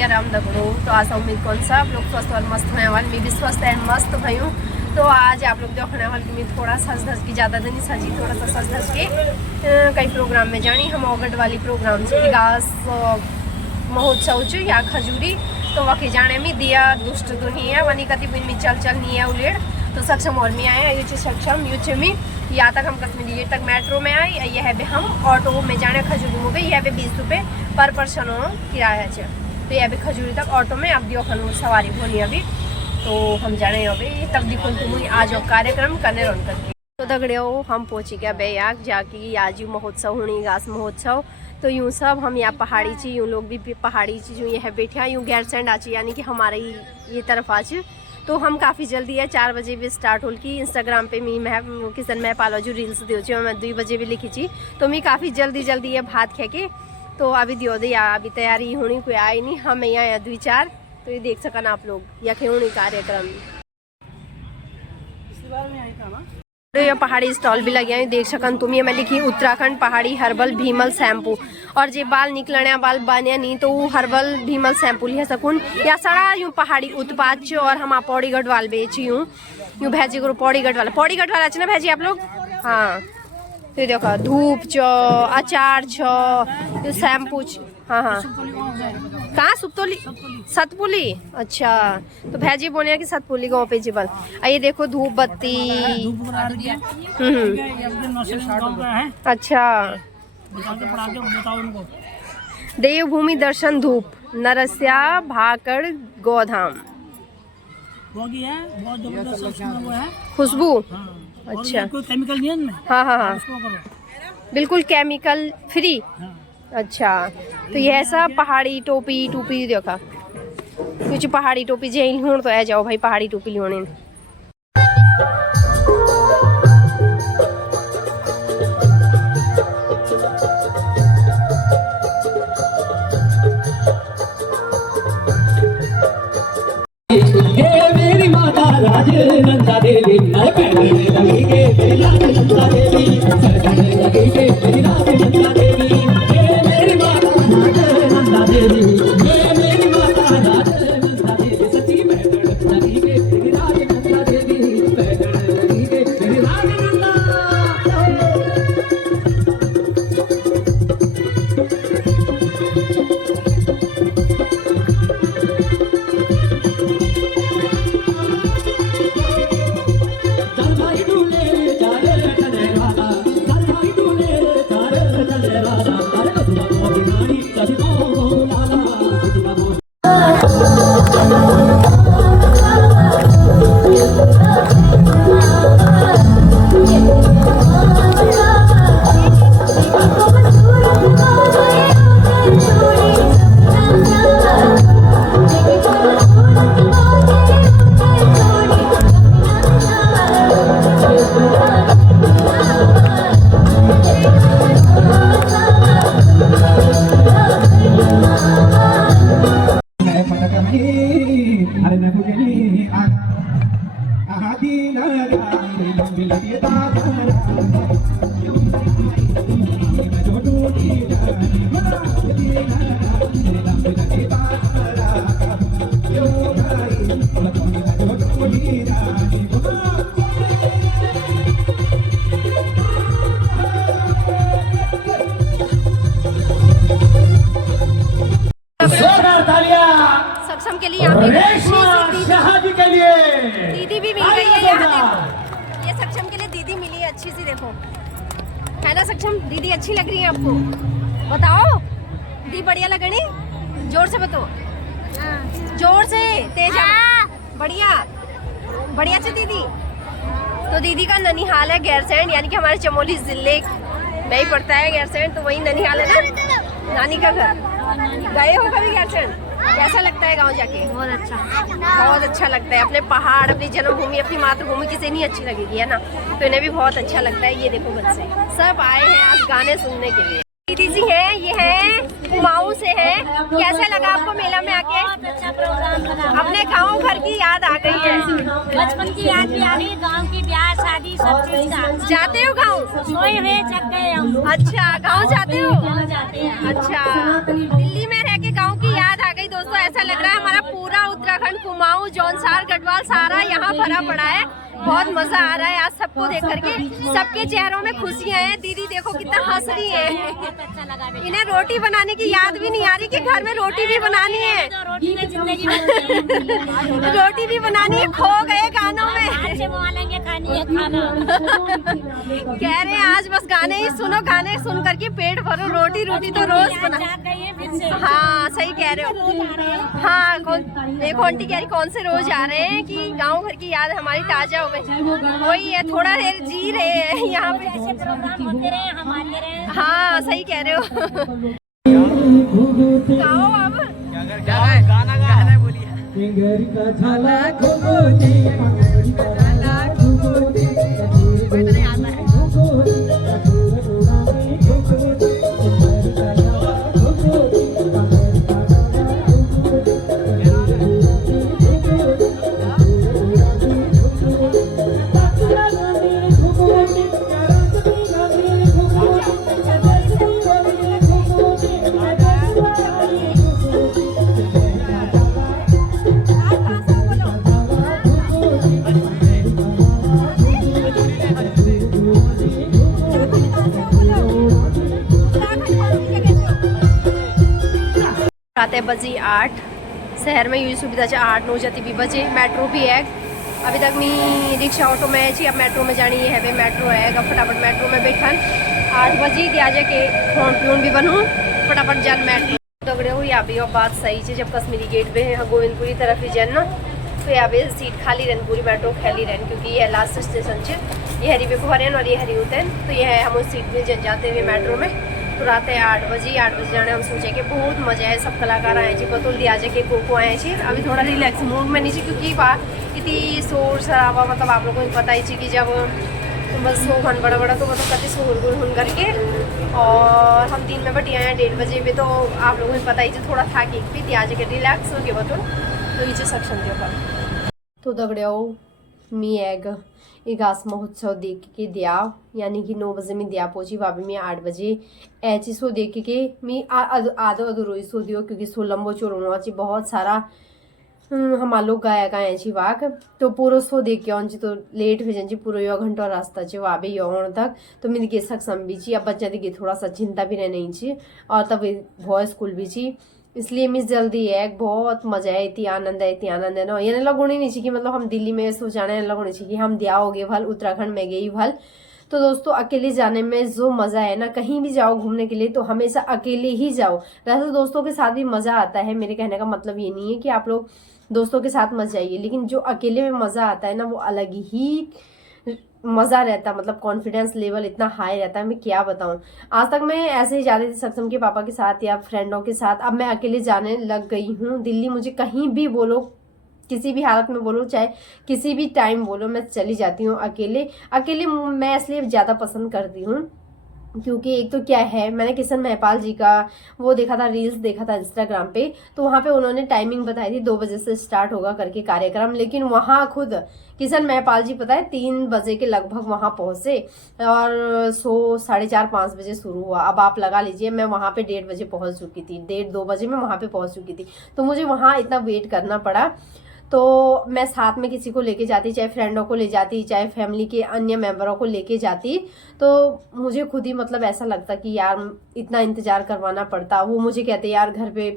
सियाराम दगड़ो। तो आज उम्मीद कौन सा आप लोग स्वस्थ और मस्त हुए वाले, मैं भी स्वस्थ एंड मस्त भई हूँ। तो आज आप लोग देखने वाले कि मैं थोड़ा सज धज की ज़्यादा दिन सजी थोड़ा सा सज धज के कई प्रोग्राम में जानी हम ऑगट वाली प्रोग्राम से इगास महोत्सव च या खजूरी तो वके जाने में दिया दुष्ट दुनिया वनी कति बिन में चल चल नहीं है उलेड़ तो सक्षम और में आए ये सक्षम यूचे में या तक हम कश्मीरी तक मेट्रो में आए यह है हम ऑटो में जाने खजूरी में गई यह 20 रुपये पर पर्सन किराया है। तो यह भी खजूरी तक ऑटो में अब दियो खन सवारी होनी अभी तो हम जाने अभी तब दिखो तुम आज कार्यक्रम करने रन करके तो दगड़ियो हम पहुँची गया बेयाग जाके आज महोत्सव होनी घास महोत्सव। तो यूँ सब हम यहाँ पहाड़ी ची यूँ लोग भी पहाड़ी ची यूँ यह बैठे यूँ गैरसैंड आची यानी कि हमारे ये तरफ आज तो हम काफ़ी जल्दी है 4 बजे भी स्टार्ट होल की इंस्टाग्राम पे मी मैं किसन मैं पालो जो रील्स दियो मैं 2 बजे भी लिखी थी तो मैं काफ़ी जल्दी ये भात खे के तो अभी दियो दे या अभी तैयारी होनी कोई आई नहीं हम यहाँ आया 2-4 तो ये देख सकन आप लोग या होनी कार्यक्रम तो ये पहाड़ी स्टॉल भी लगे हैं देख सकन तुम ये मैं लिखी उत्तराखंड पहाड़ी हर्बल भीमल शैम्पू और जे बाल निकलने बाल बने नहीं तो वो हर्बल भीमल शैम्पू लिया सकून या सड़ा यूँ पहाड़ी उत्पाद और हम पौड़ी गढ़ वाल बेची यूँ भैजी करो पौड़ी गढ़ वाला अच्छे ना भैजी आप लोग। हाँ तो देखो धूप चो अचार छो शैम्पू हाँ कहाँ सुप्तोली सतपुली अच्छा तो भैजी बोले कि सतपुली गाँव पे जीवन ये देखो धूप बत्ती अच्छा देवभूमि दर्शन धूप नरस्या भाकड़ गोधाम खुशबू अच्छा केमिकल नहीं है हाँ बिल्कुल केमिकल फ्री अच्छा तो यह सब पहाड़ी टोपी देखा कुछ पहाड़ी टोपी जेल हूँ तो आ जाओ भाई पहाड़ी टोपी होने मेरी माता राजनंदा देवी सक्षम के लिए दीदी भी मिल गई है यहाँ ये सक्षम के लिए दीदी मिली है अच्छी सी देखो है ना सक्षम दीदी अच्छी लग रही है आपको बताओ दीदी बढ़िया लग रही जोर से बताओ जोर से तेज बढ़िया से दीदी। तो दीदी का ननिहाल है गैरसैंड यानी कि हमारे चमोली जिले में ही पड़ता है गैरसैंड तो वही ननिहाल है ना नानी का घर गए हो कभी गैरसैंड कैसा लगता है गांव जाके? बहुत अच्छा लगता है अपने पहाड़ अपनी जन्मभूमि अपनी मातृभूमि किसे नहीं अच्छी लगेगी है ना तो इन्हें भी बहुत अच्छा लगता है। ये देखो बच्चे सब आए हैं आज गाने सुनने के लिए। दीदी जी हैं ये है कुमाऊं से है कैसा लगा आपको मेला में आके? अच्छा प्रोग्राम लगा अपने गाँव घर की याद आ गई है बचपन की याद भी आ रही है गाँव की ब्याह शादी सब चीज का। जाते हो गाँव? सोए हुए जग गए हम। अच्छा गाँव जाते हो? गाँव जाते हैं। अच्छा दिल्ली में रह के गाँव की याद आ गई दोस्तों ऐसा जौनसार गढ़वाल सारा यहाँ भरा पड़ा है। बहुत मजा आ रहा है आज सबको देख करके, सबके चेहरों में खुशियाँ हैं। दीदी देखो कितना हंस रही है। इन्हें रोटी बनाने की याद भी नहीं आ रही कि घर में रोटी भी बनानी है। रोटी भी बनानी है, खो गए गानों में। कह रहे हैं आज बस गाने ही सुनो, गाने सुन करके पेट भरो, रोटी रोटी तो रोज बना। हाँ सही कह रहे हो। हाँ देखो आंटी कह रही कौन से रोज आ रहे हैं कि गांव घर की याद हमारी ताजा हो गई। वही है, थोड़ा देर जी रहे हैं यहाँ पे। हाँ सही कह रहे हो। गाओ अब गाना बोलिए। आते बजी 8 शहर में यू सुविधा 8-9 जाती भी बजे। मेट्रो भी है। अभी तक मैं रिक्शा ऑटो में है, अब मेट्रो में जानी है। वे मेट्रो है, अब फटाफट मेट्रो में बैठन 8 बजे दिया जाके फोन प्यून भी बनूँ, फटाफट जान मेट्रो दगड़े हुई। यहाँ भी बात सही है, जब कश्मीरी गेट पे गोविंदपुरी तरफ ही जान ना तो यहाँ पे सीट खाली रहन, पूरी मेट्रो खाली रहन, क्योंकि यह लास्ट स्टेशन है। ये हरी पे भरेन और ये हरी उतरन, तो यह है हम उस सीट में जन जाते हुए मेट्रो में। तो रात है 8 बजे जाने हम सोचे कि बहुत मजा है। सब कलाकार आए जी, बतौल दिया जाके को आए छी। अभी थोड़ा रिलैक्स मूड में नहीं, क्योंकि इतनी शोर शराबा, मतलब आप लोगों को पता ही कि जब तो बस सोहन बड़ा बड़ा तो मतलब कति शोर गुल हुन करके। और हम 3 में बटी आए 1:30 बजे पे, तो आप लोगों को पता ही थोड़ा था कि भी दिया जाके रिलैक्स हो के बतौल तो ये सक्षम थे। तो दगड़े मी एक घास महोत्सव देख के दिया, यानी कि 9 बजे में दिया पहुंची। वापी में 8 बजे ऐसी सो देख के मैं आधो रोई सो दियो, क्योंकि सो लंबो चोर अच्छी बहुत सारा हमारे लोग गायक आए छी वाक। तो पूरा सो देख के जी तो लेट हो जाए पूरा 1 घंटा रास्ता चे वाबे योन तक। तो मेरी गे सक्षम भी छी, अब बच्चा दिखे थोड़ा सा चिंता भी नहीं छी, और तब भॉय स्कूल भी छी, इसलिए मिस जल्दी है। बहुत मजा है, इतनी आनंद है ना। ये लगोनी नहीं चाहिए कि मतलब हम दिल्ली में सो जाने लगोनी चाहिए कि हम दिया हो गए भल, उत्तराखंड में गई भल। तो दोस्तों अकेले जाने में जो मजा है ना, कहीं भी जाओ घूमने के लिए तो हमेशा अकेले ही जाओ। वैसे दोस्तों के साथ भी मजा आता है, मेरे कहने का मतलब ये नहीं है कि आप लोग दोस्तों के साथ मत जाइए, लेकिन जो अकेले में मजा आता है ना वो अलग ही मजा रहता है। मतलब कॉन्फिडेंस लेवल इतना हाई रहता है, मैं क्या बताऊं। आज तक मैं ऐसे ही जाती थी सक्षम के पापा के साथ या फ्रेंडों के साथ, अब मैं अकेले जाने लग गई हूँ। दिल्ली मुझे कहीं भी बोलो, किसी भी हालत में बोलो, चाहे किसी भी टाइम बोलो, मैं चली जाती हूँ अकेले मैं इसलिए ज्यादा पसंद करती हूँ, क्योंकि एक तो क्या है, मैंने किशन महपाल जी का वो देखा था, रील्स देखा था इंस्टाग्राम पे, तो वहाँ पे उन्होंने टाइमिंग बताई थी 2 बजे से स्टार्ट होगा करके कार्यक्रम। लेकिन वहाँ खुद किशन महपाल जी पता है 3 बजे के लगभग वहाँ पहुंचे और 4:30-5 बजे शुरू हुआ। अब आप लगा लीजिए, मैं वहाँ पे 1:30 बजे पहुंच चुकी थी, 1:30-2 बजे मैं वहाँ पे पहुंच चुकी थी। तो मुझे वहाँ इतना वेट करना पड़ा। तो मैं साथ में किसी को लेके जाती, चाहे फ्रेंडों को ले जाती, चाहे फैमिली के अन्य मेंबरों को लेके जाती, तो मुझे खुद ही मतलब ऐसा लगता कि यार इतना इंतजार करवाना पड़ता। वो मुझे कहते यार घर पे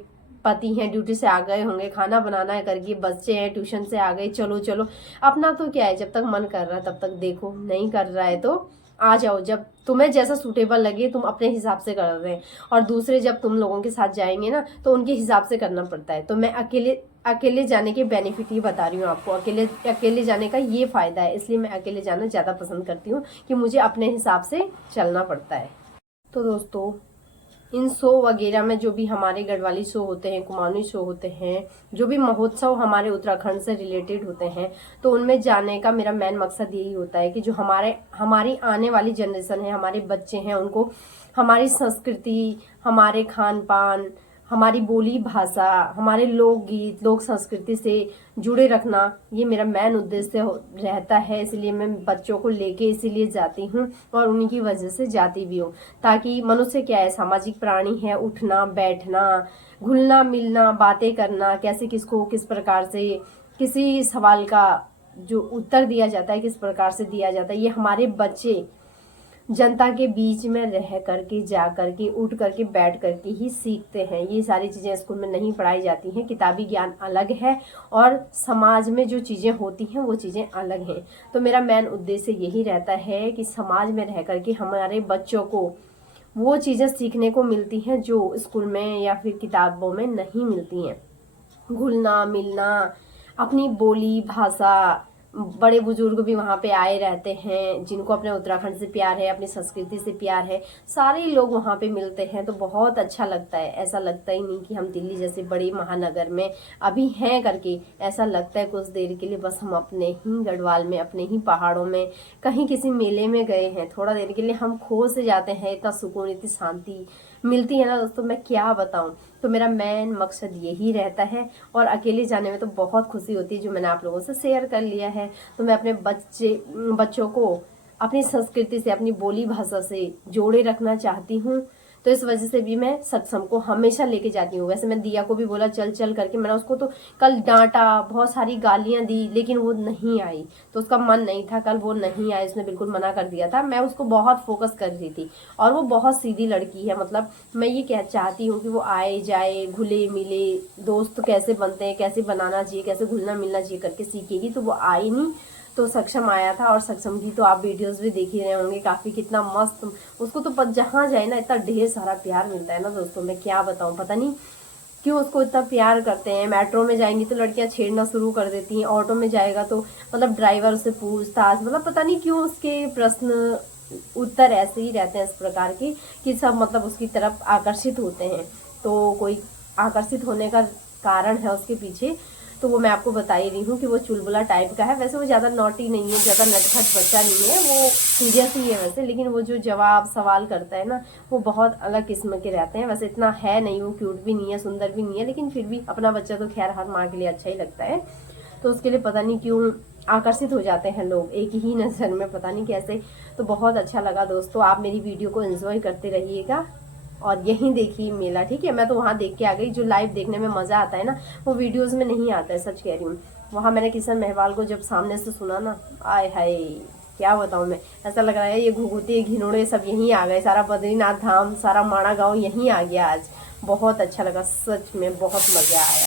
पति हैं, ड्यूटी से आ गए होंगे, खाना बनाना है करके, बच्चे हैं ट्यूशन से आ गए, चलो चलो। अपना तो क्या है, जब तक मन कर रहा है तब तक देखो, नहीं कर रहा है तो आ जाओ, जब तुम्हें जैसा सूटेबल लगे तुम अपने हिसाब से कर रहे हैं। और दूसरे जब तुम लोगों के साथ जाएंगे ना तो उनके हिसाब से करना पड़ता है। तो मैं अकेले जाने के बेनिफिट ही बता रही हूँ आपको, अकेले जाने का ये फायदा है, इसलिए मैं अकेले जाना ज़्यादा पसंद करती हूँ कि मुझे अपने हिसाब से चलना पड़ता है। तो दोस्तों इन शो वगैरह में जो भी हमारे गढ़वाली शो होते हैं, कुमाऊनी शो होते हैं, जो भी महोत्सव हमारे उत्तराखंड से रिलेटेड होते हैं, तो उनमें जाने का मेरा मेन मकसद यही होता है कि जो हमारी आने वाली जनरेशन है, हमारे बच्चे हैं, उनको हमारी संस्कृति, हमारे खान पान, हमारी बोली भाषा, हमारे लोकगीत, लोक संस्कृति से जुड़े रखना, ये मेरा मेन उद्देश्य रहता है। इसलिए मैं बच्चों को लेके इसीलिए जाती हूँ और उन्हीं की वजह से जाती भी हूँ, ताकि मनुष्य क्या है, सामाजिक प्राणी है, उठना बैठना, घुलना मिलना, बातें करना, कैसे किसको किस प्रकार से किसी सवाल का जो उत्तर दिया जाता है किस प्रकार से दिया जाता है, ये हमारे बच्चे जनता के बीच में रह करके, जा करके, उठ करके, बैठ करके ही सीखते हैं। ये सारी चीज़ें स्कूल में नहीं पढ़ाई जाती हैं। किताबी ज्ञान अलग है और समाज में जो चीज़ें होती हैं वो चीज़ें अलग हैं। तो मेरा मेन उद्देश्य यही रहता है कि समाज में रह करके हमारे बच्चों को वो चीज़ें सीखने को मिलती हैं जो स्कूल में या फिर किताबों में नहीं मिलती हैं। घुलना मिलना, अपनी बोली भाषा, बड़े बुजुर्ग भी वहाँ पे आए रहते हैं जिनको अपने उत्तराखंड से प्यार है, अपनी संस्कृति से प्यार है, सारे लोग वहाँ पे मिलते हैं तो बहुत अच्छा लगता है। ऐसा लगता ही नहीं कि हम दिल्ली जैसे बड़े महानगर में अभी हैं करके, ऐसा लगता है कुछ देर के लिए बस हम अपने ही गढ़वाल में, अपने ही पहाड़ों में, कहीं किसी मेले में गए हैं, थोड़ा देर के लिए हम खो से जाते हैं। इतना सुकून, इतनी शांति मिलती है ना दोस्तों, मैं क्या बताऊं। तो मेरा मेन मकसद यही रहता है और अकेले जाने में तो बहुत खुशी होती है जो मैंने आप लोगों से शेयर कर लिया है। तो मैं अपने बच्चों को अपनी संस्कृति से, अपनी बोली भाषा से जोड़े रखना चाहती हूँ। तो इस वजह से भी मैं सत्संग को हमेशा लेके जाती हूँ। वैसे मैं दिया को भी बोला चल चल करके, मैंने उसको तो कल डांटा, बहुत सारी गालियां दी, लेकिन वो नहीं आई। तो उसका मन नहीं था, कल वो नहीं आई, उसने बिल्कुल मना कर दिया था। मैं उसको बहुत फोकस कर रही थी और वो बहुत सीधी लड़की है। मतलब मैं ये चाहती हूँ कि वो आए जाए, घुले मिले, दोस्त कैसे बनते हैं, कैसे बनाना चाहिए, कैसे घुलना मिलना चाहिए करके सीखेगी। तो वो आई नहीं, तो सक्षम आया था और सक्षम की तो आप वीडियोस भी देख ही रहे होंगे, काफी कितना मस्त उसको तो जहाँ जाए ना इतना ढेर सारा प्यार मिलता है ना दोस्तों, मैं क्या बताऊं। पता नहीं क्यों उसको इतना प्यार करते हैं। मेट्रो में जाएंगी तो लड़कियां छेड़ना शुरू कर देती हैं, ऑटो में जाएगा तो मतलब ड्राइवर से पूछताछ, मतलब पता नहीं क्यों उसके प्रश्न उत्तर ऐसे ही रहते हैं इस प्रकार के कि सब मतलब उसकी तरफ आकर्षित होते हैं। तो कोई आकर्षित होने का कारण है उसके पीछे, तो वो मैं आपको बता ही रही हूँ कि वो चुलबुला टाइप का है। वैसे वो ज़्यादा नॉटी नहीं है, ज़्यादा नटखट बच्चा नहीं है, वो सीरियस ही है वैसे, लेकिन वो जो जवाब सवाल करता है ना वो बहुत अलग किस्म के रहते हैं। वैसे इतना है नहीं, वो क्यूट भी नहीं है, सुंदर भी नहीं है, लेकिन फिर भी अपना बच्चा तो खैर हर माँ के लिए अच्छा ही लगता है। तो उसके लिए पता नहीं क्यों आकर्षित हो जाते हैं लोग एक ही नज़र में, पता नहीं कैसे। तो बहुत अच्छा लगा दोस्तों, आप मेरी वीडियो को एंजॉय करते रहिएगा और यहीं देखिए मेला, ठीक है। मैं तो वहाँ देख के आ गई। जो लाइव देखने में मजा आता है ना वो वीडियोस में नहीं आता है, सच कह रही हूँ। वहाँ मैंने किशन महवाल को जब सामने से सुना ना, आय हाय क्या बताऊँ मैं, ऐसा लग रहा है ये घुघुते घिनोड़े सब यहीं आ गए, सारा बद्रीनाथ धाम, सारा माणा गाँव यहीं आ गया आज। बहुत अच्छा लगा सच में, बहुत मजा आया।